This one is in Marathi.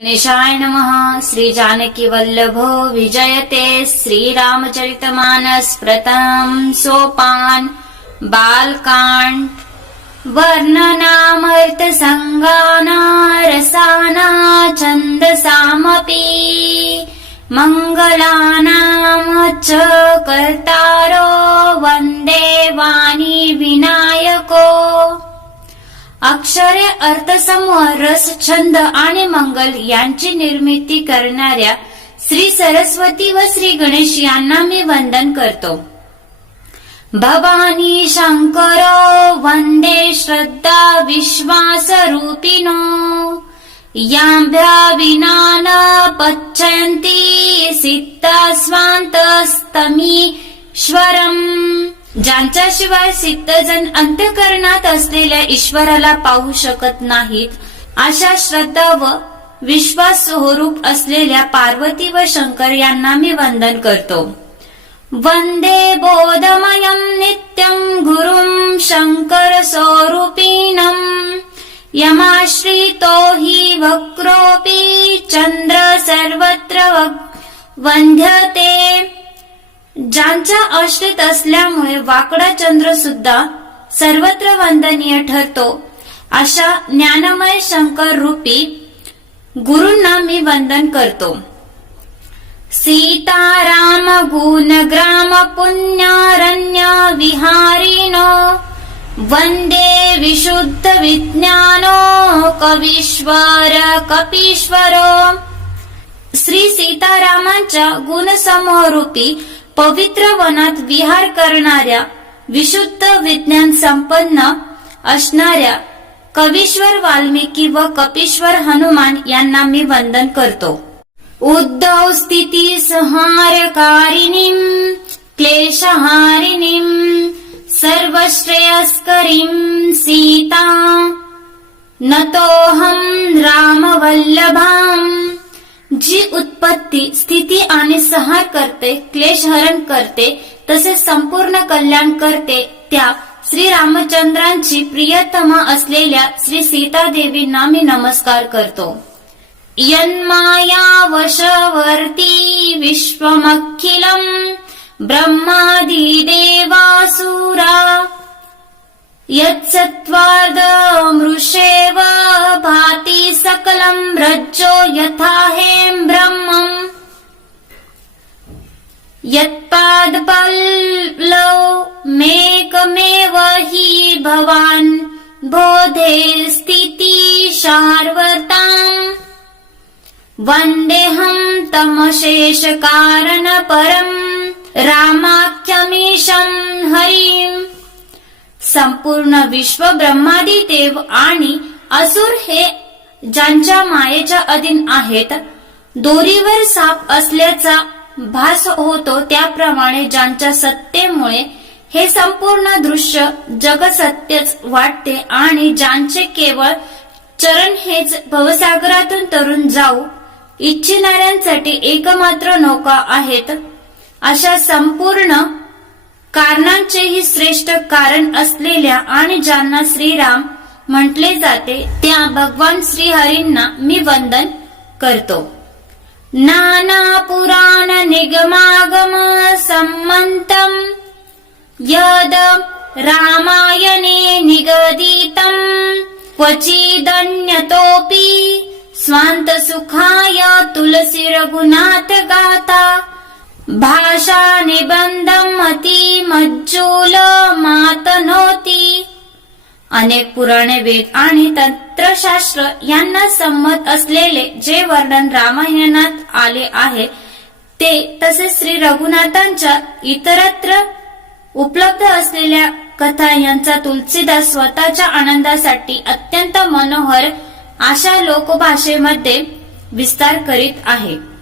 गणेशाय नमः। श्री जानकी वल्लभो विजयते श्रीरामचरितमानस प्रथम सोपान बालकांड वर्णनामर्थ संगाना रसाना छंदसामपि मंगलानाम च कर्तारो वंदे वाणी विनायको। अक्षरे, अर्थसमूह, रस, छंद आणि मंगल यांची निर्मिती करणाऱ्या श्री सरस्वती व श्री गणेश यांना मी वंदन करतो। भवानी शंकरो वंदे श्रद्धा विश्वास रूपिणो यांभ्या विना न पच्यन्ति सिद्धा स्वान्तस्तमीश्वरम्। ज्यांच्याशिवाय सिद्धजन अंतःकरणात असलेल्या ईश्वराला पाहू शकत नाहीत अशा श्रद्धा व विश्वास स्वरूप असलेल्या पार्वती व शंकर यांना मी वंदन करतो। वंदे बोधमयं नित्यं गुरुं शंकर स्वरूपिणं यमाश्रितो हि वक्रोऽपि चंद्र सर्वत्र वंद्यते। ज्यांच्या आश्रित असल्यामुळे वाकडा चंद्र सुद्धा सर्वत्र वंदनीय ठरतो अशा ज्ञानमय शंकर रूपी गुरूंना मी वंदन करतो। सीताराम गुणग्राम पुण्यारण्य विहारिणो वंदे विशुद्ध विज्ञानो कवीश्वर कपीश्वरो। श्री सीतारामांच्या गुणसमूह रूपी पवित्र वनात विहार करणाऱ्या विशुद्ध विज्ञान संपन्न असणाऱ्या कवीश्वर वाल्मिकी व कपीश्वर हनुमान यांना मी वंदन करतो। उद्धव स्थिती संहारकारिणीं क्लेशहारिणीं सर्वश्रेयस्करीं सीता नतोऽहं रामवल्लभाम्। जी उत्पत्ती, स्थिती आणि संहार करते, क्लेशहरण करते, तसेच संपूर्ण कल्याण करते त्या श्री रामचंद्रांची प्रियतमा असलेल्या श्री सीता देवींना मी नमस्कार करतो। यन्माया वशवर्ती विश्वमखिलं ब्रह्मादि देवासुरा यत्सत्त्वार्धमृषेव भाति सकलं रज्जो यथा हेम ब्रह्मम्। यत्पादपल्लव मेकमेव हि भवान् बोधे स्थिति शार्वताम्। वन्देऽहं तमशेष कारण परम् रामाख्यमीशं हरिम्। संपूर्ण विश्व ब्रह्मादी देव आणि असुर हे ज्यांच्या मायेच्या अधीन आहेत, दोरीवर साप असल्याचा भास होतो त्याप्रमाणे ज्यांच्या सत्तेमुळे हे संपूर्ण दृश्य जग सत्यच वाटते आणि ज्यांचे केवळ चरण हेच भवसागरातून तरुण जाऊ इच्छिणाऱ्यांसाठी एकमात्र नौका आहेत, अशा संपूर्ण कारणांचेही श्रेष्ठ कारण असलेल्या आणि ज्यांना श्रीराम म्हटले जाते त्या भगवान श्रीहरींना मी वंदन करतो। नाना पुराण निगमागम सम्मन्तं यद रामायणे निगदितं क्वचिदन्यतोऽपि स्वान्त सुखाय तुलसी रघुनाथ गाथा भाषा निबंधम अति मज्जूल मातनोती। अनेक पुराणे, वेद आणि तंत्रशास्त्र यांना संमत असलेले जे वर्णन रामायणात आले आहे ते, तसेच श्री रघुनाथांच्या इतरत्र उपलब्ध असलेल्या कथा यांचा तुलसीदास स्वतःच्या आनंदासाठी अत्यंत मनोहर अशा लोकभाषेमध्ये विस्तार करीत आहे।